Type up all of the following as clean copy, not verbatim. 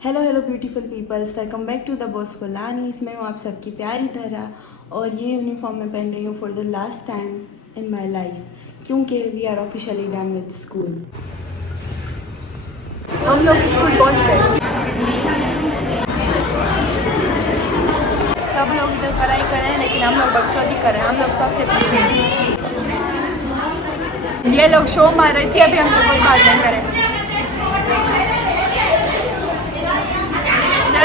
Hello hello beautiful peoples, welcome back to the boss फुलानी। इसमें हूँ आप सबकी प्यारी तरह और ये यूनिफॉर्म मैं पहन रही हूँ for the last time in my life, क्योंकि we are officially done with school. हम लोग स्कूल पहुँच गए। सब लोग इधर पढ़ाई कर रहे हैं लेकिन हम लोग बकचोदी कर रहे हैं। हम लोग सबसे पीछे हैं। ये लोग शो मार रही थी, अभी हमसे कोई बात नहीं करें।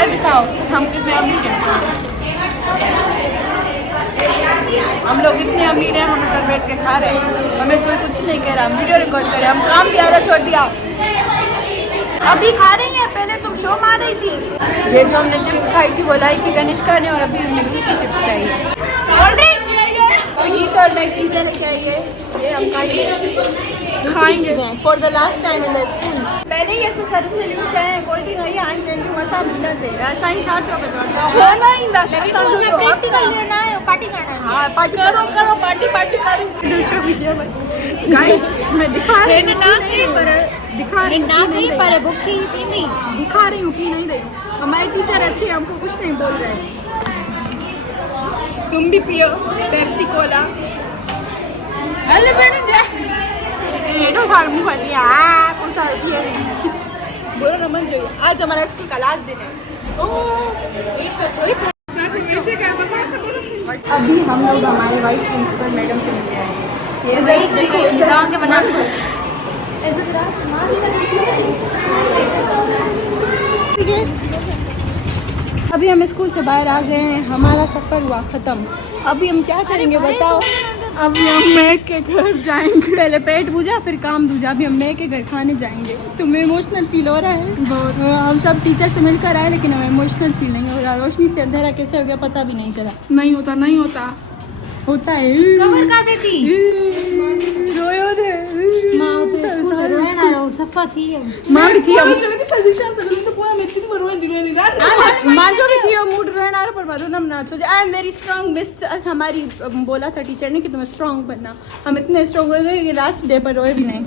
दिखाओ हम कितने अमीर हैं। हम लोग इतने अमीर हैं, हम इधर बैठ के खा रहे हैं, हमें कोई कुछ नहीं कह रहा। हम वीडियो रिकॉर्ड कर रहे हैं, हम काम भी आधा छोड़ दिया। अभी खा रही हैं, पहले तुम शो मार रही थी। ये जो हमने चिप्स खाई थी वो लाई थी कनिष्का ने, और अभी हमने दूसरी चिप्स खाई है। तो और मैं चीज़ें लेके आई है, ये हम खाएंगे for the last time in the school. पहले ही ऐसे सारे सोल्यूशन है, कोल्ड ड्रिंक आई आंट जेंटू मसा मीना से ऐसा ही चार चौके तो छोना ही ना लेकिन तो प्रैक्टिकल लेना है, पार्टी करना है। हां पार्टी करो पार्टी करो दूसरा वीडियो में गाइस मैं दिखा रही हूं ना के पर दिखा रही ना के पर भूखी पी नहीं दिखा रही हूं, पी नहीं रही हूं। हमारे टीचर अच्छे हैं, हमको कुछ नहीं बोल रहे हैं। तुम भी पियो पेप्सी कोला। हेलो मैडम ये तो सारा मुंह कर दिया कौन सा ये नहीं बोलो ना मन जो आज हमारा स्कूल का लास्ट दिन है। एक छोरी अभी हम लोग हमारे वाइस प्रिंसिपल मैडम से मिलने आए हैं। ये देखो गांव के बना ऐसे अभी हम स्कूल से बाहर आ गए हैं, हमारा सफ़र हुआ ख़त्म। अभी हम क्या करेंगे बताओ? अभी हम मैक के घर जाएंगे। पहले पेट पूजा फिर काम दूजा। अभी हम मैक के घर खाने जाएंगे। तुम्हें इमोशनल फील हो रहा है? बहुत। हम सब टीचर से मिलकर आए लेकिन हमें इमोशनल फील नहीं हो रहा। रोशनी से अंधेरा कैसे हो गया पता भी नहीं चला। नहीं होता होता है कवर का देती रोयो थे माँ तो स्कूल में रोया ना रो सफा थी माँ भी थी माँ जो भी थी वो मूड रहना पर मारो ना ना सोचे आई मेरी स्ट्रांग मिस। हमारी बोला था टीचर ने कि तुम्हें स्ट्रांग बनना। हम इतने स्ट्रांग हो गए कि लास्ट डे पर रोए भी नहीं।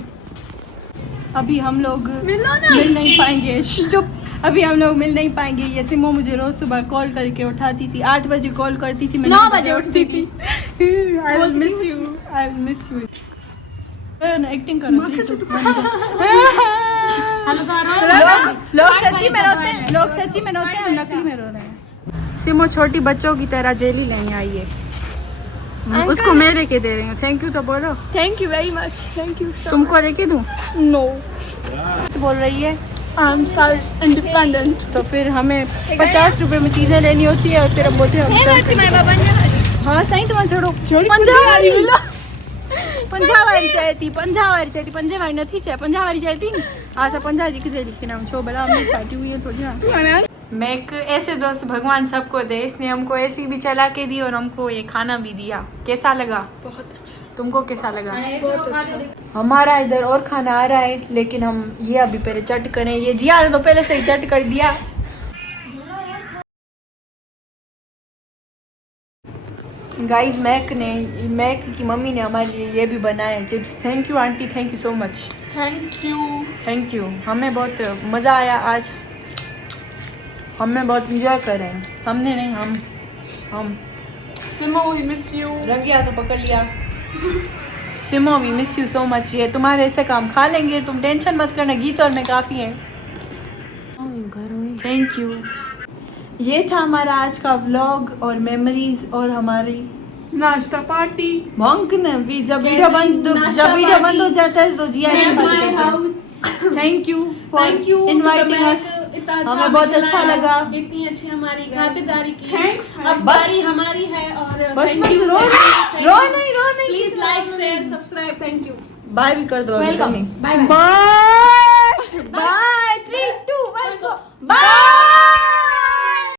अभी हम लोग मिल नहीं पाएंगे। चुप अभी हम लोग मिल नहीं पाएंगे। ये सिमो मुझे रोज सुबह कॉल करके उठाती थी, 8 बजे कॉल करती थी, मैं 9 बजे उठती थी। I will miss you acting करो। लोग सच्ची में रोते हैं, लोग सच्ची में रोते हैं, हम नकली में रो रहे हैं। सिमो छोटी बच्चों की तरह जेली लेने आई है, उसको मैं लेके दे रही हूँ। थैंक यू तो बोलो। Thank you very much. Thank you. तुमको लेके दूँ? नो तो बोल रही है आई एम सेल्फ इंडिपेंडेंट। तो फिफिर हमें 50 रुपए में चीज़ें लेनी होती है और फिर हम बोलते हैं हाँ सही तुम्हारा छोड़ो पंजावारी चाहती पंजावारी नहीं चाहे पंजावारी चाहती आशा पंजा दिख जाए लिखे नाम छो बला हमने पार्टी हुई है थोड़ी ना। मैं एक ऐसे दोस्त भगवान सबको दे, इसने हमको ऐसी भी चला के दी और हमको ये खाना भी दिया। कैसा लगा? बहुत अच्छा। तुमको कैसा लगा? बहुत अच्छा। हमारा इधर और खाना आ रहा है लेकिन हम ये अभी पहले चट करें। ये जिया ने तो पहले से ही चट कर दिया। गाइस मैक की मम्मी ने हमारे लिए ये भी बनाए chips. Thank you aunty, thank you so much. Thank you. हमें बहुत मज़ा आया आज, हमने बहुत इंजॉय कर रहे हैं। हमने नहीं हम सिमो वी मिस यू। रंगिया तो पकड़ लिया। सिमो we miss you so much. ये तुम्हारे ऐसे काम खा लेंगे, तुम टेंशन मत करना। गीत और मैं काफ़ी हैं। Thank you. ये था हमारा आज का व्लॉग और मेमोरीज और हमारी नाश्ता पार्टी। भोंक ने भी जब वीडियो बंद हो जाता है तो Jiya thank you for inviting us. हमें बहुत अच्छा लगा। इतनी अच्छी हमारी खातिरदारी की। थैंक्स। अब बारी हमारी है और बस रो नहीं please like share subscribe. Thank you. Bye भी कर दो। वेलकम। Bye bye.